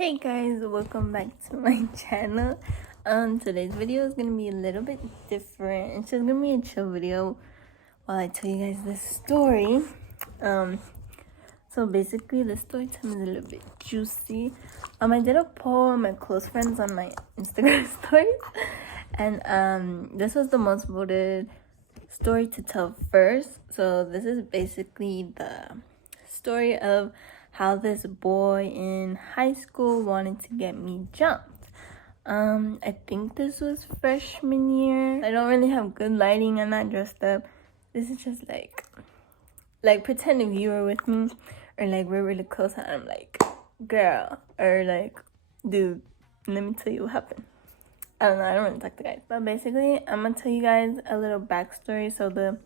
Hey guys, welcome back to my channel. Today's video is gonna be a little bit different. It's just gonna be a chill video while I tell you guys this story. So basically the story time is a little bit juicy. I did a poll on my close friends on my Instagram stories, and this was the most voted story to tell first. So this is basically the story of how this boy in high school wanted to get me jumped. I think this was freshman year. I don't really have good lighting. I'm not dressed up. This is just like pretend if you were with me, or like we're really close and I'm like, girl, or like, dude, let me tell you what happened. I don't know, I don't really talk to guys. But basically, I'm gonna tell you guys a little backstory so the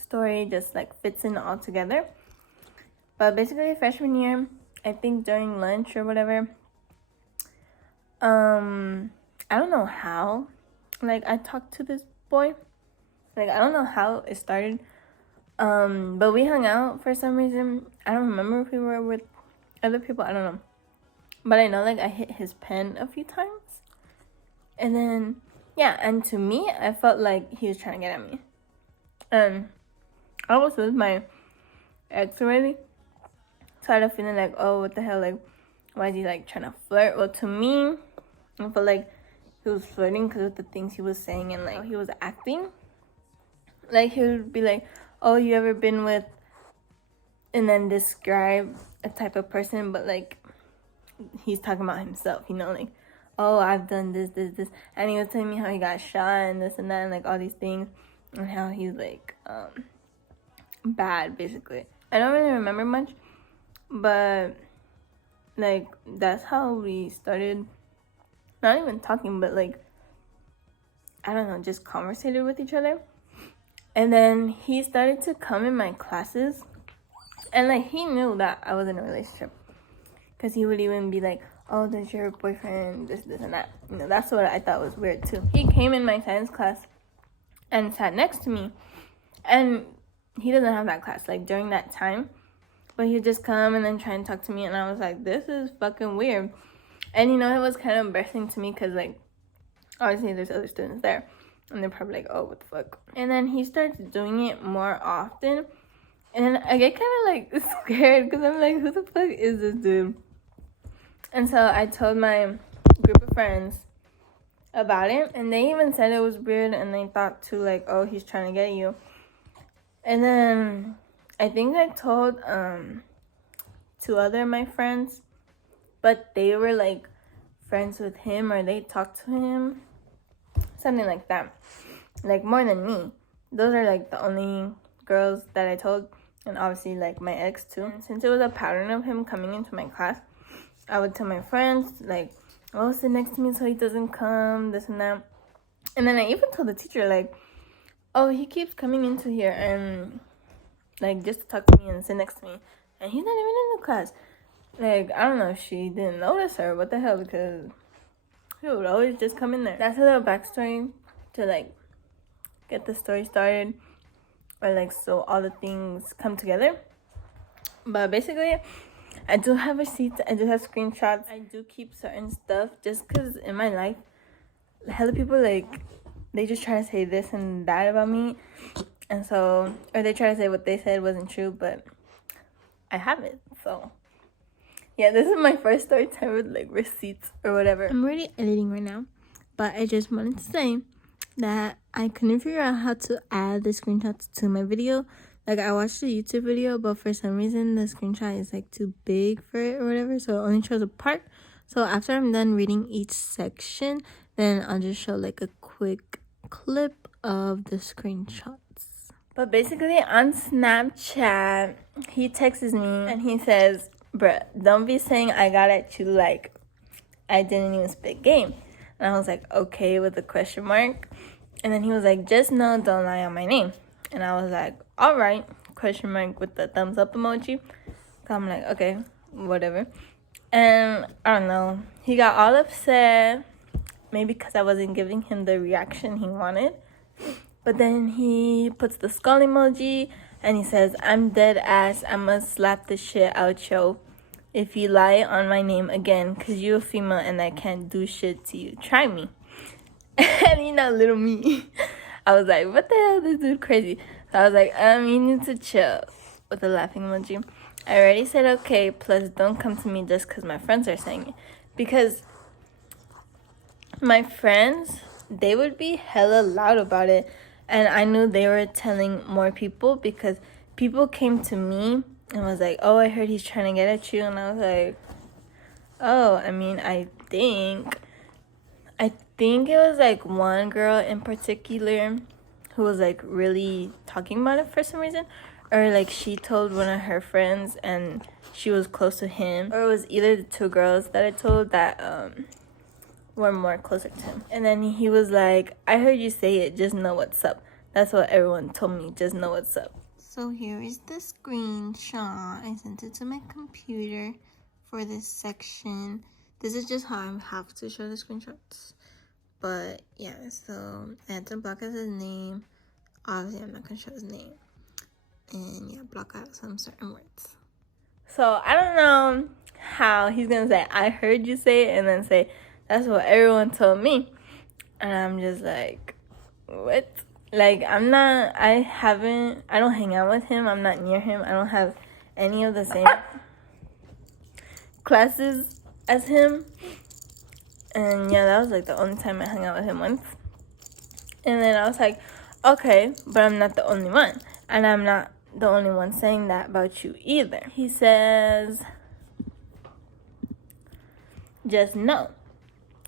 story just like fits in all together. But basically, freshman year, I think during lunch or whatever, I don't know how, like, I talked to this boy. Like, I don't know how it started, but we hung out for some reason. I don't remember if we were with other people, I don't know. But I know, like, I hit his pen a few times. And then, yeah, and to me, I felt like he was trying to get at me. And I was with my ex already. So I had a feeling like, oh, what the hell, like, why is he, like, trying to flirt? Well, to me, I felt like he was flirting because of the things he was saying and, like, how he was acting. Like, he would be like, oh, you ever been with, and then describe a type of person, but, like, he's talking about himself, you know, like, oh, I've done this, and he was telling me how he got shot and this and that, and, like, all these things, and how he's, like, bad, basically. I don't really remember much. But, like, that's how we started, not even talking, but, like, I don't know, just conversated with each other. And then he started to come in my classes. And, like, he knew that I was in a relationship. Because he would even be like, oh, does your boyfriend this, and that. You know, that's what I thought was weird, too. He came in my science class and sat next to me. And he doesn't have that class, like, during that time. But he'd just come and then try and talk to me, and I was like, this is fucking weird. And, you know, it was kind of embarrassing to me because, like, obviously there's other students there. And they're probably like, oh, what the fuck? And then he starts doing it more often. And then I get kind of, like, scared because I'm like, who the fuck is this dude? And so I told my group of friends about it. And they even said it was weird. And they thought, too, like, oh, he's trying to get you. And then I think I told two other of my friends, but they were like friends with him, or they talked to him, something like that, like more than me. Those are like the only girls that I told, and obviously like my ex too. And since it was a pattern of him coming into my class, I would tell my friends like, oh, sit next to me so he doesn't come, this and that. And then I even told the teacher like, oh, he keeps coming into here and like just to talk to me and sit next to me, and he's not even in the class. Like, I don't know if she didn't notice her, what the hell, because he would always just come in there. That's a little backstory to like get the story started, or like so all the things come together. But basically, I do have receipts, I do have screenshots, I do keep certain stuff just because in my life, hella people like, they just try to say this and that about me. And so, or they try to say what they said wasn't true, but I have it. So, yeah, this is my first story time with like receipts or whatever. I'm already editing right now, but I just wanted to say that I couldn't figure out how to add the screenshots to my video. Like, I watched a YouTube video, but for some reason the screenshot is like too big for it or whatever, so it only shows a part. So after I'm done reading each section, then I'll just show like a quick clip of the screenshots. But basically on Snapchat, he texts me and he says, bruh, don't be saying I got at you like I didn't even spit game. And I was like, okay, with a question mark. And then he was like, just know, don't lie on my name. And I was like, all right, question mark with the thumbs up emoji. So I'm like, okay, whatever. And I don't know, he got all upset, maybe because I wasn't giving him the reaction he wanted. But then he puts the skull emoji and he says, I'm dead ass, I'ma slap the shit out yo. if you lie on my name again, because you're a female and I can't do shit to you. Try me. And little me. I was like, what the hell, this dude crazy. So I was like, you need to chill, with a laughing emoji. I already said okay, plus don't come to me just because my friends are saying it. Because my friends, they would be hella loud about it. And I knew they were telling more people because people came to me and was like, oh, I heard he's trying to get at you. And I was like, oh, I mean, I think it was like one girl in particular who was like really talking about it for some reason, or like she told one of her friends and she was close to him, or it was either the two girls that I told that were more closer to him. And then he was like, I heard you say it, just know what's up. That's what everyone told me, just know what's up. So here is the screenshot. I sent it to my computer for this section. This is just how I have to show the screenshots. But yeah, so I had to block out his name. Obviously, I'm not gonna show his name. And yeah, block out some certain words. So I don't know how he's gonna say, I heard you say it, and then say, that's what everyone told me. And I'm just like, what? Like, I don't hang out with him. I'm not near him. I don't have any of the same classes as him. And yeah, that was like the only time I hung out with him once. And then I was like, okay, but I'm not the only one. And I'm not the only one saying that about you either. He says, just no.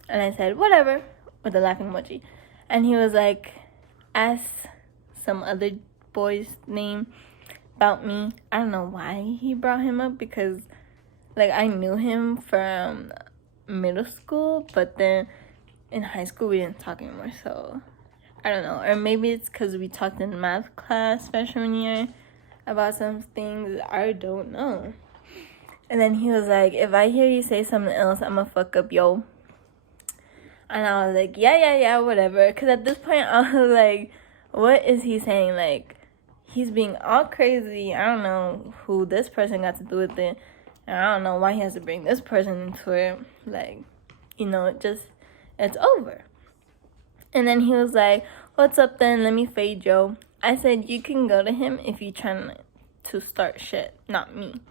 And I said, whatever, with a laughing emoji. And he was like, ask some other boy's name about me. I don't know why he brought him up, because like I knew him from middle school, but then in high school we didn't talk anymore, so I don't know. Or maybe it's because we talked in math class freshman year about some things. I don't know. And then he was like, if I hear you say something else, I'ma fuck up yo. And I was like, yeah, whatever. Because at this point I was like, what is he saying? Like, he's being all crazy. I don't know who this person got to do with it. And I don't know why he has to bring this person into it. Like, it's over. And then he was like, what's up then? Let me fade Joe. I said, you can go to him if you're trying to start shit, not me.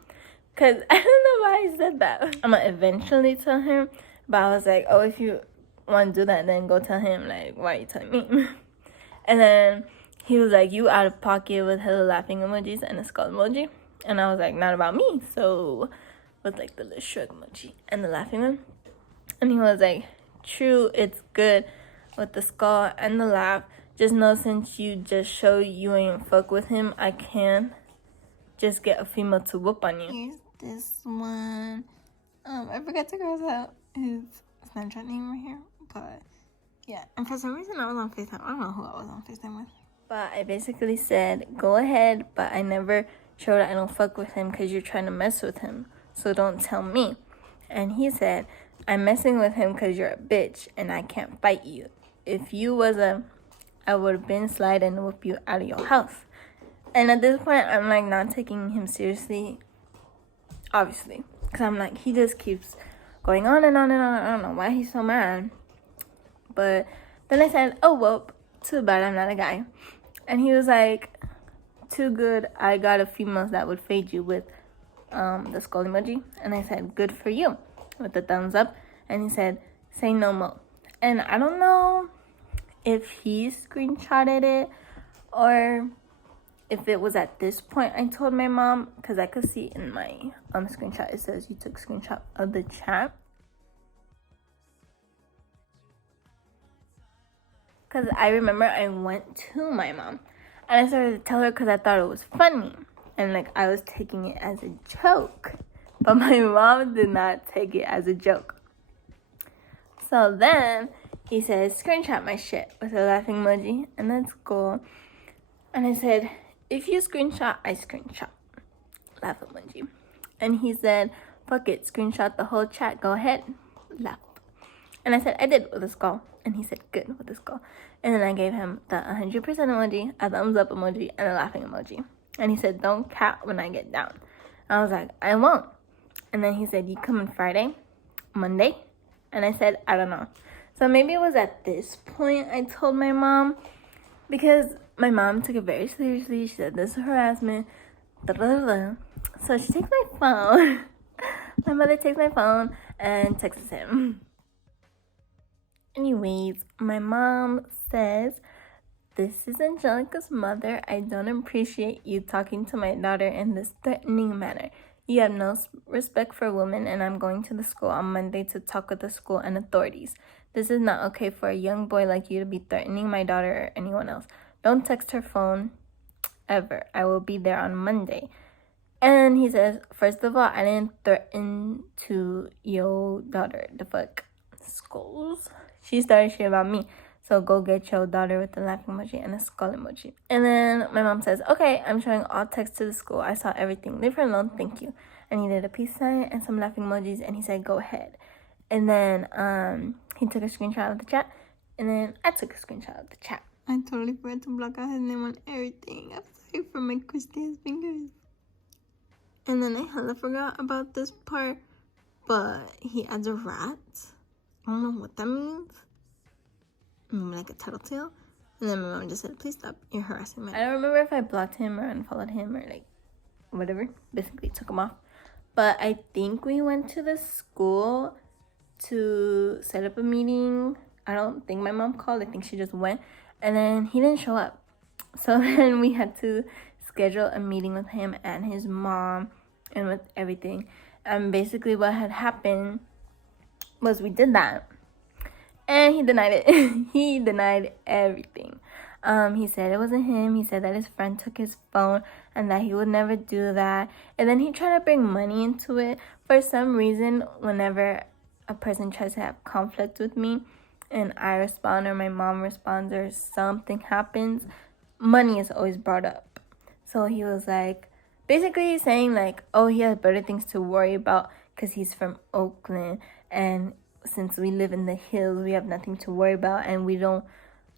Because I don't know why I said that. I'm going to eventually tell him. But I was like, oh, if you want to do that, then go tell him. Like, why are you telling me? And then he was like, you out of pocket, with hella laughing emojis and a skull emoji. And I was like, not about me. So with like the little shrug emoji and the laughing one. And he was like, true, it's good with the skull and the laugh. Just know since you just show you ain't fuck with him, I can just get a female to whoop on you. Here's this one. I forgot to cross out his Snapchat name right here. But yeah, and for some reason I was on FaceTime. I don't know who I was on FaceTime with. But I basically said, go ahead, but I never showed I don't fuck with him because you're trying to mess with him. So don't tell me. And he said, I'm messing with him because you're a bitch and I can't fight you. If you was I would have been slide and whoop you out of your house. And at this point, I'm like not taking him seriously, obviously. Because I'm like, he just keeps going on and on and on. I don't know why he's so mad. But then I said, oh, well, too bad I'm not a guy. And he was like, too good, I got a female that would fade you, with the skull emoji. And I said, good for you, with the thumbs up. And he said, say no more. And I don't know if he screenshotted it or if it was at this point I told my mom, because I could see in my screenshot, it says you took screenshot of the chat. Because I remember I went to my mom and I started to tell her because I thought it was funny. And like I was taking it as a joke. But my mom did not take it as a joke. So then he said, screenshot my shit, with a laughing emoji. And that's cool. And I said, if you screenshot, I screenshot. Laugh emoji. And he said, fuck it, screenshot the whole chat. Go ahead. Laugh. And I said, I did, with a skull. And he said, good, with a skull. And then I gave him the 100% emoji, a thumbs up emoji, and a laughing emoji. And he said, don't cap when I get down. I was like, I won't. And then he said, you come on Friday, Monday? And I said, I don't know. So maybe it was at this point I told my mom, because my mom took it very seriously. She said, this is harassment. Blah, blah, blah. So she takes my phone. My mother takes my phone and texts him. Anyways, my mom says, this is Angelica's mother. I don't appreciate you talking to my daughter in this threatening manner. You have no respect for women, and I'm going to the school on Monday to talk with the school and authorities. This is not okay for a young boy like you to be threatening my daughter or anyone else. Don't text her phone ever. I will be there on Monday. And he says, first of all, I didn't threaten to your daughter. The fuck? Schools? She started shit about me. So go get your daughter with the laughing emoji and a skull emoji. And then my mom says, okay, I'm showing all text to the school. I saw everything. Leave her alone. Thank you. And he did a peace sign and some laughing emojis. And he said, go ahead. And then he took a screenshot of the chat. And then I took a screenshot of the chat. I totally forgot to block out his name on everything. I'm sorry for my Christian fingers. And then I hella forgot about this part. But he adds a rat. I don't know what that means. Maybe like a tattletale. And then my mom just said, please stop, you're harassing me. I don't remember if I blocked him or unfollowed him or like whatever. Basically took him off. But I think we went to the school to set up a meeting. I don't think my mom called. I think she just went. And then he didn't show up. So then we had to schedule a meeting with him and his mom and with everything. And basically what had happened was we did that. And he denied it. He denied everything. He said it wasn't him. He said that his friend took his phone and that he would never do that. And then he tried to bring money into it. For some reason, whenever a person tries to have conflict with me and I respond or my mom responds or something happens, money is always brought up. So he was like, basically saying like, oh, he has better things to worry about because he's from Oakland, and since we live in the hills, we have nothing to worry about, and we don't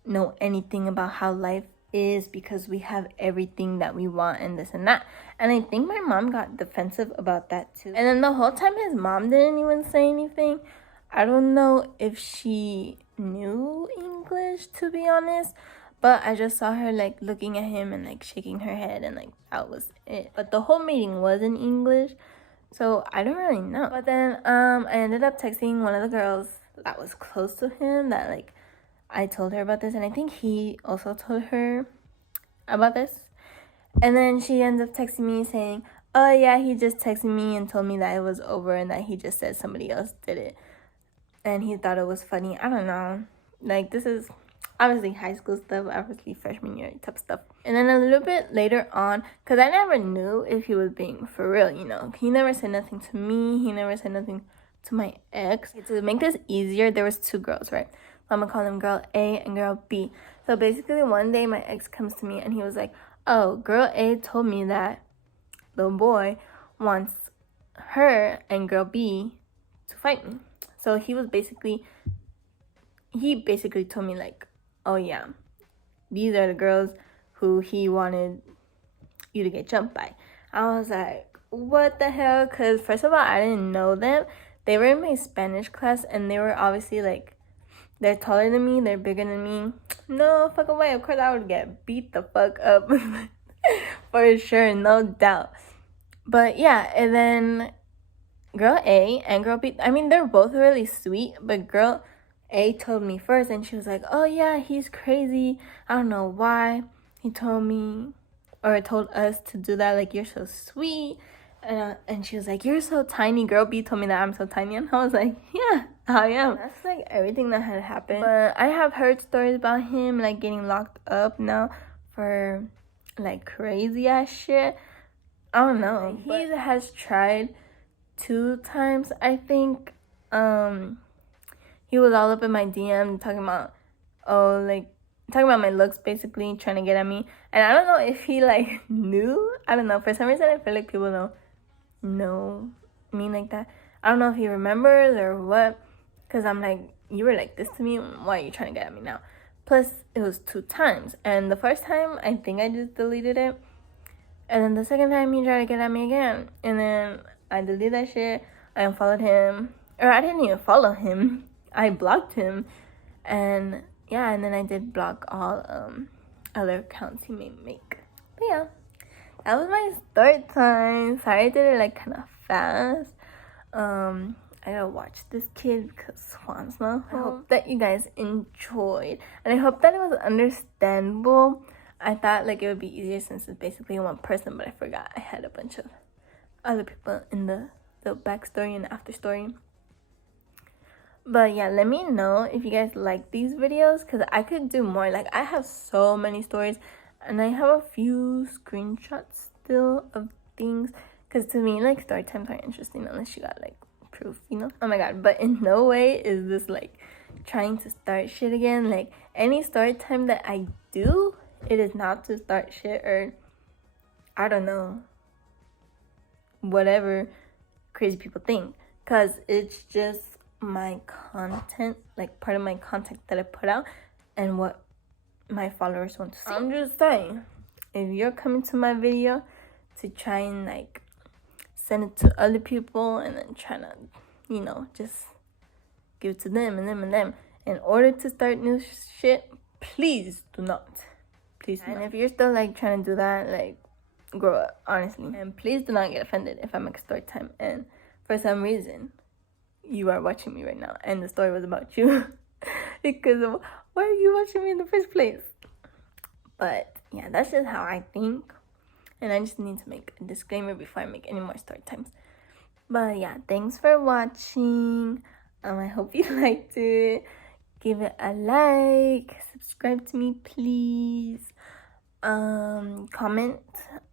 know anything about how life is because we have everything that we want and this and that. And I think my mom got defensive about that too. And then the whole time his mom didn't even say anything. I don't know if she knew English, to be honest, but I just saw her like looking at him and like shaking her head, and like that was it. But the whole meeting was in English, so I don't really know. But then I ended up texting one of the girls that was close to him that like I told her about this, and I think he also told her about this. And then she ends up texting me saying, oh yeah, he just texted me and told me that it was over and that he just said somebody else did it. And he thought it was funny. I don't know. Like, this is obviously high school stuff, obviously freshman year type stuff. And then a little bit later on, because I never knew if he was being for real, you know. He never said nothing to me. He never said nothing to my ex. To make this easier, there was two girls, right? So I'm going to call them girl A and girl B. So basically one day my ex comes to me and he was like, oh, girl A told me that the boy wants her and girl B to fight me. So he basically told me like, oh yeah, these are the girls who he wanted you to get jumped by. I was like, what the hell? Because first of all, I didn't know them. They were in my Spanish class and they were obviously like, they're taller than me, they're bigger than me. No fucking way. Of course I would get beat the fuck up. For sure, no doubt. But yeah, and then girl A and girl B, I mean, they're both really sweet, but girl A told me first, and she was like, oh yeah, he's crazy. I don't know why he told me or told us to do that. Like, you're so sweet. And she was like, you're so tiny. Girl B told me that I'm so tiny, and I was like, yeah, I am. That's like everything that had happened. But I have heard stories about him like getting locked up now for like crazy ass shit. I don't know. He has tried 2 times, I think. He was all up in my DM talking about my looks, basically trying to get at me. And I don't know if he like knew. I don't know. For some reason I feel like people don't know me like that. I don't know if he remembers or what, because I'm like, you were like this to me, why are you trying to get at me now? Plus it was 2 times, and the first time I think I just deleted it, and then the second time he tried to get at me again, and then I deleted that shit. I unfollowed him. Or I didn't even follow him. I blocked him. And yeah, and then I did block all other accounts he may make. But yeah, that was my story time. Sorry I did it like kind of fast. I gotta watch this kid because Juan's not home. I hope that you guys enjoyed, and I hope that it was understandable. I thought like it would be easier since it's basically one person, but I forgot I had a bunch of other people in the backstory and after story. But yeah, let me know if you guys like these videos because I could do more. Like I have so many stories and I have a few screenshots still of things because to me like story times aren't interesting unless you got like proof, you know. Oh my god, but in no way is this like trying to start shit again. Like any story time that I do, it is not to start shit or I don't know, whatever crazy people think, because it's just my content, like part of my content that I put out and what my followers want to see. I'm just saying, if you're coming to my video to try and like send it to other people and then trying to, you know, just give it to them and them and them in order to start new shit, please do not. Please do not. And if you're still like trying to do that, like grow up, honestly. And please do not get offended if I make a story time and for some reason you are watching me right now and the story was about you. Because of, why are you watching me in the first place? But yeah, that's just how I think. And I just need to make a disclaimer before I make any more story times. But yeah, thanks for watching. I hope you liked it. Give it a like. Subscribe to me, please. Comment.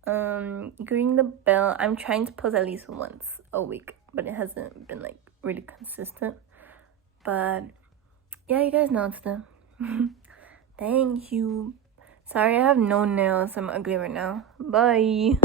Ring the bell. I'm trying to post at least once a week, but it hasn't been like really consistent. But yeah, you guys know it's the thank you. Sorry I have no nails. I'm ugly right now. Bye.